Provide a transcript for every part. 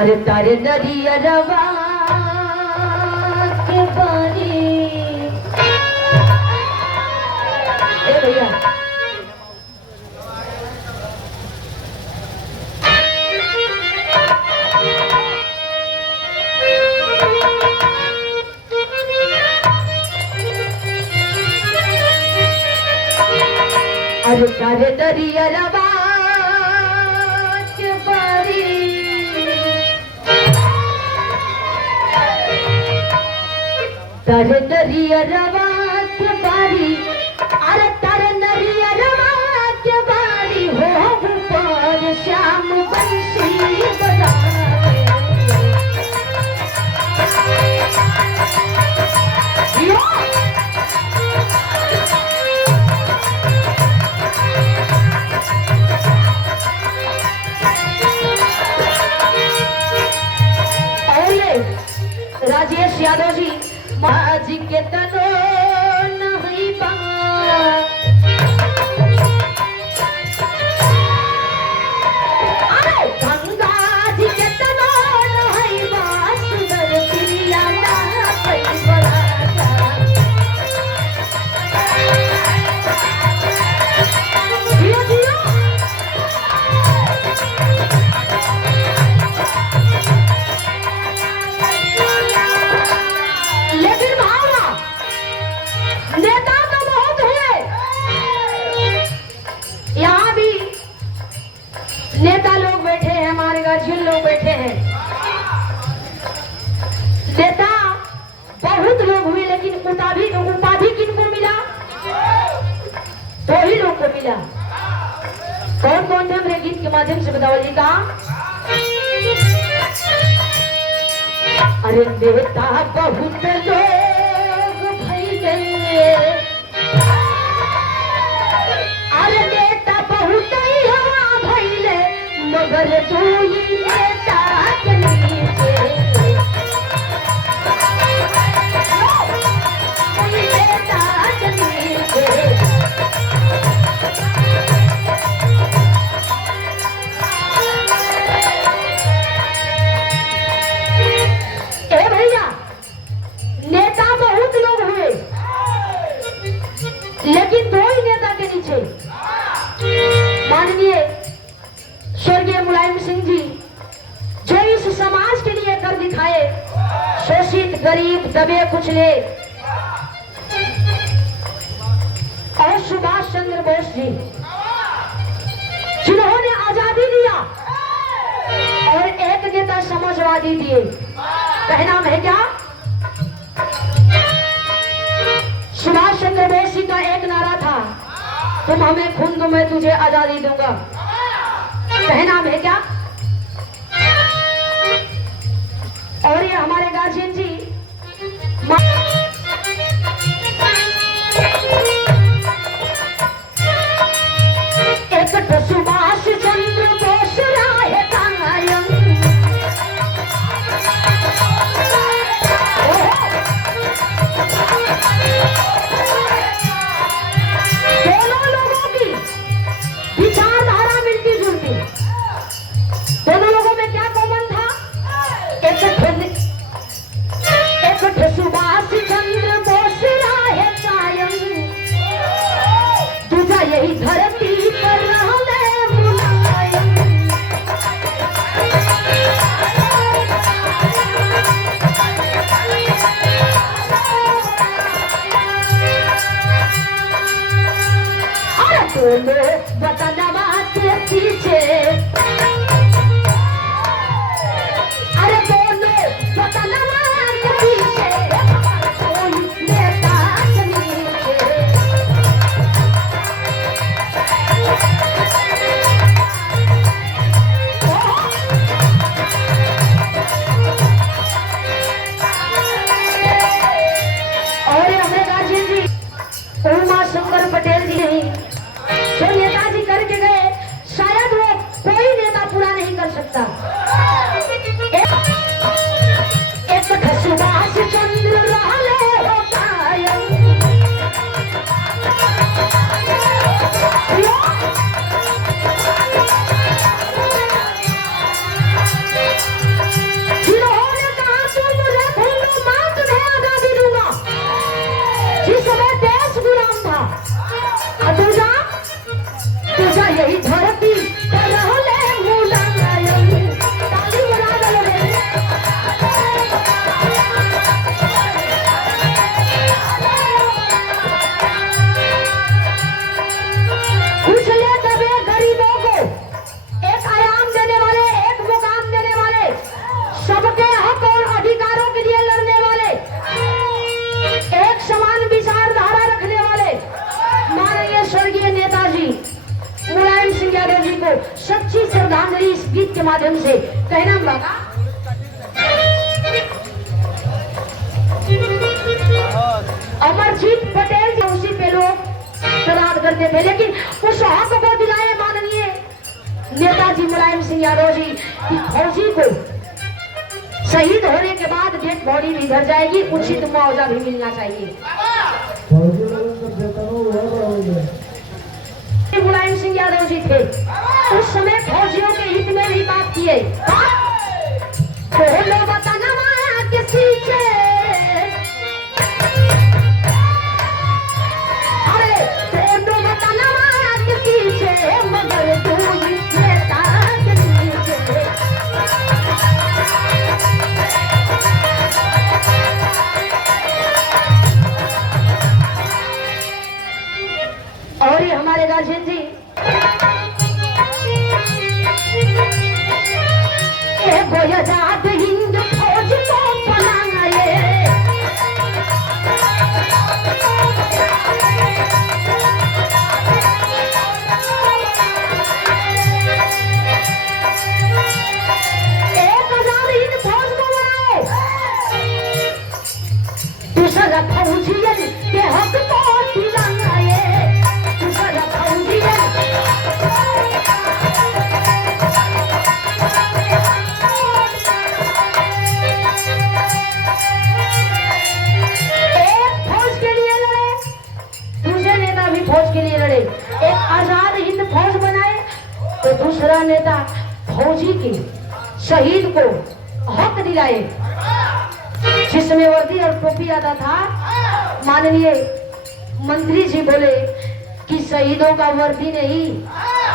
अरे तारे नरियरवा के बारी ए भैया अरे तारे नरियरवा के बारी तारे नरियरवा के बारी अरे तारे नरियरवा के बारी हो पर श्याम बंसी बजाए राजेश यादव जी माजी के तनो नहीं बा अरे गंगा जी के तनो नहीं बा सुंदर प्रिया ना कोई बड़ा जियो जियो नेता लोग बैठे हैं, हमारे गार्जियन लोग बैठे हैं। नेता बहुत लोग हुए लेकिन उपाधि किनको मिला? दो ही लोग को मिला। कौन कौन थे मेरे गीत के माध्यम से बताओ का? अरे नेता बहुत लोग भइले, अरे नेता बहुत भइले मगर तू ही नेता के नीचे नेता के नीचे ए भैया नेता बहुत लोग हुए लेकिन दो ही नेता के नीचे माननीय स्वर्गीय मुलायम सिंह जी जो इस समाज के लिए कर दिखाए, शोषित गरीब दबे कुचले, और सुभाष चंद्र बोस जी जिन्होंने आजादी दिया, और एक नेता समाजवादी दिए। कहना है क्या? सुभाष चंद्र बोस जी का एक नारा था, तुम हमें खून दो मैं तुझे आजादी दूंगा। कहना है क्या? और ये हमारे गार्जियन जी एक सुभाष चंद्र बोस राय कायम, दोनों लोगों की विचारधारा मिलती जुलती। दोनों लोगों में क्या कॉमन था? एक सुभाष चंद्र बोस राय कायम, दूसरा यही धरती पर रहने मुलायम। अरे दोनों बतनवा के पीछे, अरे दोनों बतनवा के पीछे कोई नेता के नीचे। और हमारे गार्जियन जी उमा शंकर पटेल जी नहीं जो नेताजी करके गए, शायद वो कोई नेता माध्यम से कहना लगा अमरजीत पटेल जो उसी पे लोग श्राद्ध करते थे, लेकिन उस हक को दिलाए माननीय नेताजी मुलायम सिंह यादव जी की फौजी को शहीद होने के बाद डेड बॉडी भी घर जाएगी, उचित मुआवजा भी मिलना चाहिए। मुलायम सिंह यादव जी थे उस समय फौजियों के हित में भी बात किए। बोलो बताना किसी से, अरे बोलो बताना किसी से, मगर तू नेता किसी से। और ये हमारे गार्जियन जी आजाद हिंद फौज को बनाए, एक आजाद हिंद फौज को बनाए, दूसरा फौजियन के हक को दिलाए, दूसरा फौजियन फौज के लिए लड़े, एक आजाद हिंद फौज बनाए, तो दूसरा नेता फौजी के शहीद को हक दिलाए, जिसमें वर्दी और टोपी आता था। माननीय मंत्री जी बोले कि शहीदों का वर्दी नहीं,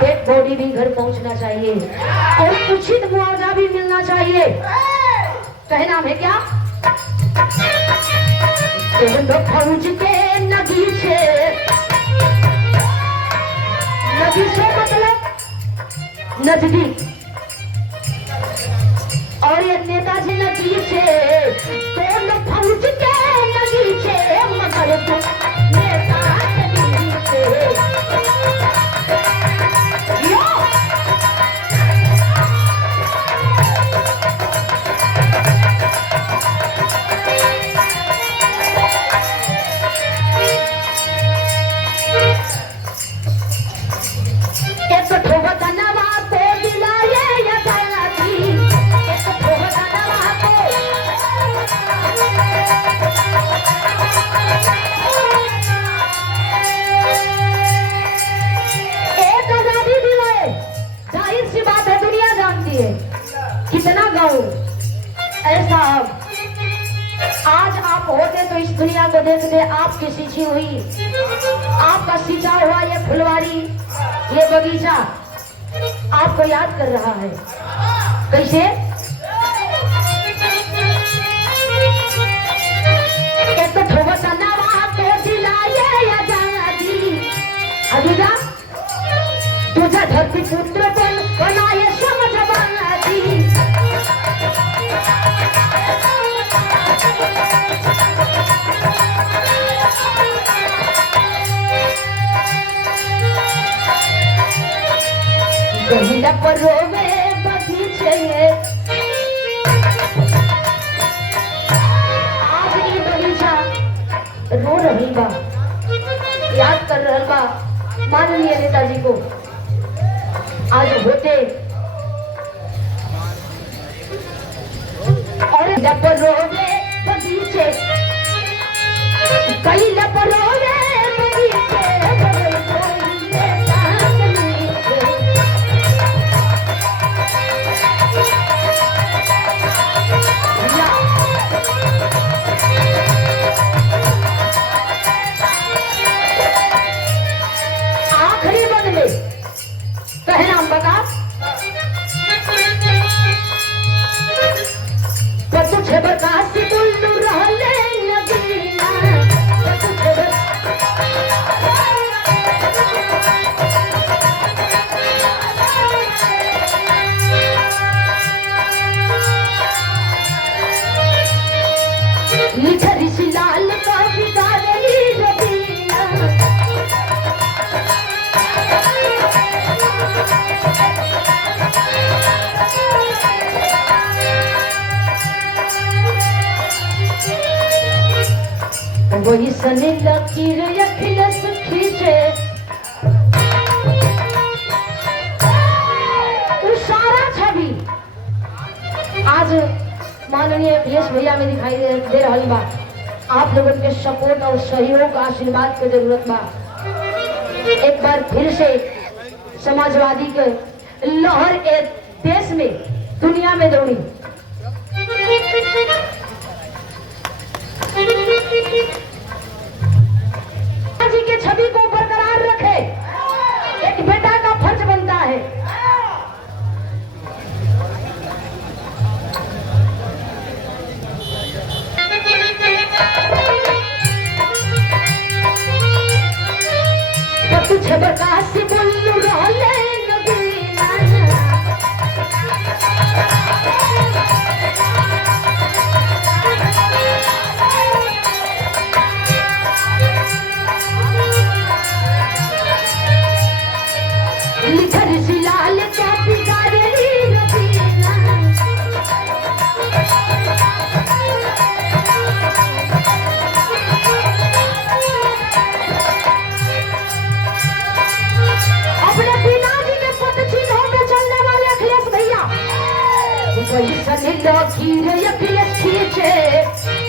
डेड बॉडी भी घर पहुंचना चाहिए और उचित मुआवजा भी मिलना चाहिए। कहना है क्या, फौज के नगीचे, नगीचे मतलब नजदीक, और ये नेताजी नगीचे, दोनों फौज के नगीचे, मगर नेता नगीचे। कितना गाँव ऐसा, आज आप होते तो इस दुनिया को देखते, आपकी सींची हुई, आपका सींचा हुआ ये फुलवारी, ये बगीचा आपको याद कर रहा है। कैसे? एक तो तुझा धरती पुत्र बन बनाए समझ बनाती, गहिरा परोवे बगीचे, आज ये बगीचा रो रही बा, याद कर रहा बा माननीय नेताजी को। आज होते और लपरोवे बगीचे, कई लपरोवे बगीचे, बगल कोई नेता नीचे। आखिरी बंद में कहना बता, तो तुझे बता वही सने लकीर अखिलेश खींचे उस सारा छवि आज माननीय अखिलेश भैया में दिखाई दे रही बा। आप लोगों के सपोर्ट और सहयोग आशीर्वाद की जरूरत बा। एक बार फिर से समाजवादी के लहर एक देश में दुनिया में दौड़ी। जी के छवि को बरकरार रखे एक बेटा का फर्ज बनता है। तुझे बर्दाश्त बोलू रहले लिखर सिलाल क्या बिगाड़ली रबीना अपने पिताजी के पदचिन्हों में चलने वाले अखिलेश भैया वही सने लकीर अखिलेश खींचे